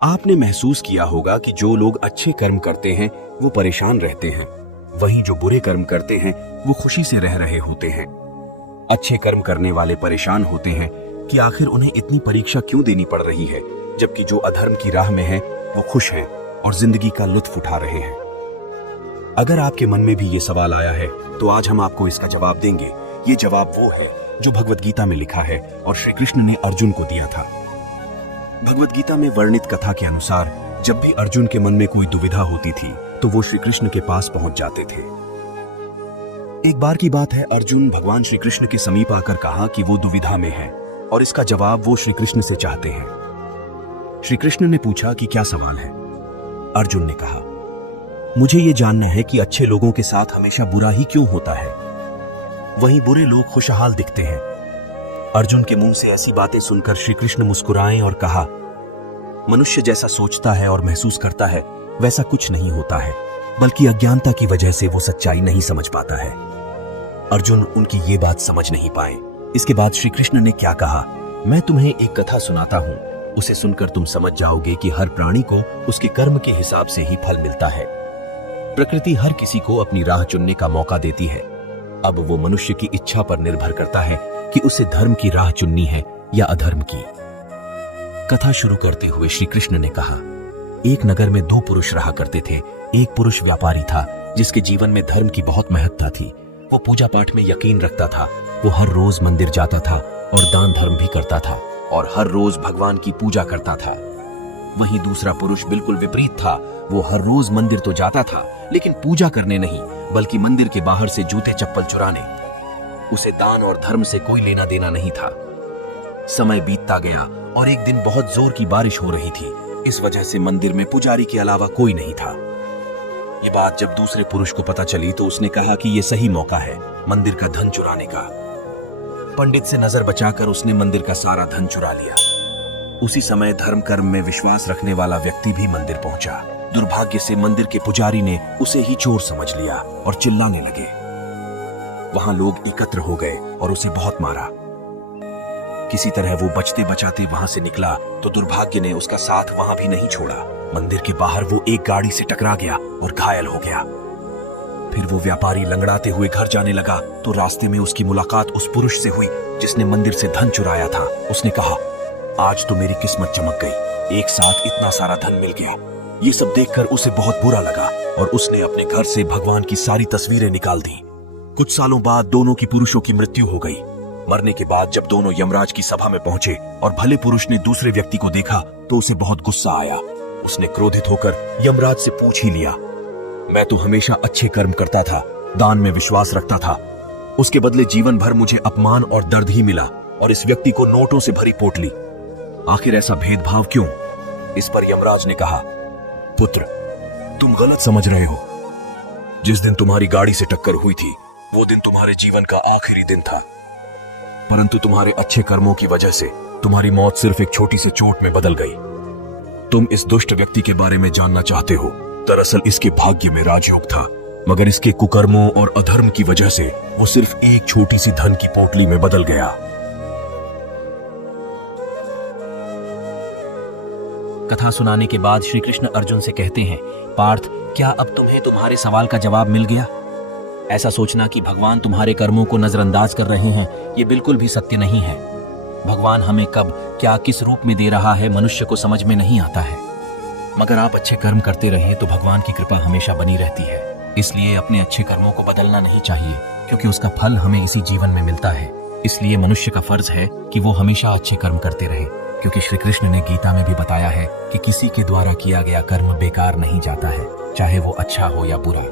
आपने महसूस किया होगा कि जो लोग अच्छे कर्म करते हैं वो परेशान रहते हैं, वहीं जो बुरे कर्म करते हैं वो खुशी से रह रहे होते हैं। अच्छे कर्म करने वाले परेशान होते हैं कि आखिर उन्हें इतनी परीक्षा क्यों देनी पड़ रही है, जबकि जो अधर्म की राह में है वो खुश हैं और जिंदगी का लुत्फ उठा रहे हैं। अगर आपके मन में भी ये सवाल आया है तो आज हम आपको इसका जवाब देंगे। ये जवाब वो है जो भगवत गीता में लिखा है और श्री कृष्ण ने अर्जुन को दिया था। भगवत गीता में वर्णित कथा के अनुसार जब भी अर्जुन के मन में कोई दुविधा होती थी तो वो श्री कृष्ण के पास पहुंच जाते थे। एक बार की बात है, अर्जुन भगवान श्री कृष्ण के समीप आकर कहा कि वो दुविधा में है और इसका जवाब वो श्री कृष्ण से चाहते हैं। श्री कृष्ण ने पूछा कि क्या सवाल है। अर्जुन ने कहा, मुझे ये जानना है कि अच्छे लोगों के साथ हमेशा बुरा ही क्यों होता है, वहीं बुरे लोग खुशहाल दिखते हैं। अर्जुन के मुंह से ऐसी बातें सुनकर श्री कृष्ण मुस्कुराए और कहा, मनुष्य जैसा सोचता है और महसूस करता है वैसा कुछ नहीं होता है, बल्कि अज्ञानता की वजह से वो सच्चाई नहीं समझ पाता है। अर्जुन उनकी ये बात समझ नहीं पाए। इसके बाद श्री कृष्ण ने क्या कहा, मैं तुम्हें एक कथा सुनाता हूं, उसे सुनकर तुम समझ जाओगे कि हर प्राणी को उसके कर्म के हिसाब से ही फल मिलता है। प्रकृति हर किसी को अपनी राह चुनने का मौका देती है। अब वो मनुष्य की इच्छा पर निर्भर करता है कि उसे धर्म की राह चुननी है या अधर्म की। कथा शुरू करते हुए श्री कृष्ण ने कहा, एक नगर में दो पुरुष रहा करते थे। एक पुरुष व्यापारी था जिसके जीवन में धर्म की बहुत महत्ता थी। वो पूजा पाठ में यकीन रखता था। वो हर रोज मंदिर जाता था और दान धर्म भी करता था और हर रोज भगवान की पूजा करता था। वहीं दूसरा पुरुष बिल्कुल विपरीत था। वो हर रोज मंदिर तो जाता था लेकिन पूजा करने नहीं, बल्कि मंदिर के बाहर से जूते चप्पल चुराने। उसे दान और धर्म से कोई लेना देना नहीं था। समय बीतता गया और एक दिन बहुत जोर की बारिश हो रही थी। इस वजह से मंदिर में पुजारी के अलावा कोई नहीं था। ये बात जब दूसरे पुरुष को पता चली तो उसने कहा कि ये सही मौका है मंदिर का धन चुराने का। पंडित से नजर बचाकर उसने मंदिर का सारा धन चुरा लिया। उसी समय धर्म कर्म में विश्वास रखने वाला व्यक्ति भी मंदिर पहुंचा। दुर्भाग्य से मंदिर के पुजारी ने उसे ही चोर समझ लिया और चिल्लाने लगे। वहां लोग एकत्र हो गए और उसे बहुत मारा। किसी तरह वो बचते बचाते वहां से निकला तो दुर्भाग्य ने उसका साथ वहां भी नहीं छोड़ा। मंदिर के बाहर वो एक गाड़ी से टकरा गया और घायल हो गया। फिर वो व्यापारी लंगड़ाते हुए घर जाने लगा तो रास्ते में उसकी मुलाकात उस पुरुष से हुई जिसने मंदिर से धन चुराया था। उसने कहा, आज तो मेरी किस्मत चमक गई, एक साथ इतना सारा धन मिल गया। ये सब देखकर उसे बहुत बुरा लगा और उसने अपने घर से भगवान की सारी तस्वीरें निकाल दी। कुछ सालों बाद दोनों की पुरुषों की मृत्यु हो गई। मरने के बाद जब दोनों यमराज की सभा में पहुंचे और भले पुरुष ने दूसरे व्यक्ति को देखा तो उसे बहुत गुस्सा आया। उसने क्रोधित होकर यमराज से पूछ ही लिया, मैं तो हमेशा अच्छे कर्म करता था, दान में विश्वास रखता था, उसके बदले जीवन भर मुझे अपमान और दर्द ही मिला और इस व्यक्ति को नोटों से भरी पोटली। आखिर ऐसा भेदभाव क्यों? इस पर यमराज ने कहा, पुत्र, तुम गलत समझ रहे हो। जिस दिन तुम्हारी गाड़ी से टक्कर हुई थी वो दिन तुम्हारे जीवन का आखिरी दिन था, परंतु तुम्हारे अच्छे कर्मों की वजह से तुम्हारी मौत सिर्फ एक छोटी सी चोट में बदल गई। तुम इस दुष्ट व्यक्ति के बारे में जानना चाहते हो। दरअसल इसके भाग्य में राजयोग था, मगर इसके कुकर्मों और अधर्म की वजह से वो सिर्फ एक छोटी सी धन की पोटली में बदल गया। कथा सुनाने के बाद श्री कृष्ण अर्जुन से कहते हैं, पार्थ, क्या अब तुम्हें तुम्हारे सवाल का जवाब मिल गया? ऐसा सोचना कि भगवान तुम्हारे कर्मों को नजरअंदाज कर रहे हैं, ये बिल्कुल भी सत्य नहीं है। भगवान हमें कब क्या किस रूप में दे रहा है मनुष्य को समझ में नहीं आता है। मगर आप अच्छे कर्म करते रहें तो भगवान की कृपा हमेशा बनी रहती है। इसलिए अपने अच्छे कर्मों को बदलना नहीं चाहिए, क्योंकि उसका फल हमें इसी जीवन में मिलता है। इसलिए मनुष्य का फर्ज है कि वो हमेशा अच्छे कर्म करते रहे, क्योंकि श्री कृष्ण ने गीता में भी बताया है कि किसी के द्वारा किया गया कर्म बेकार नहीं जाता है, चाहे वो अच्छा हो या बुरा।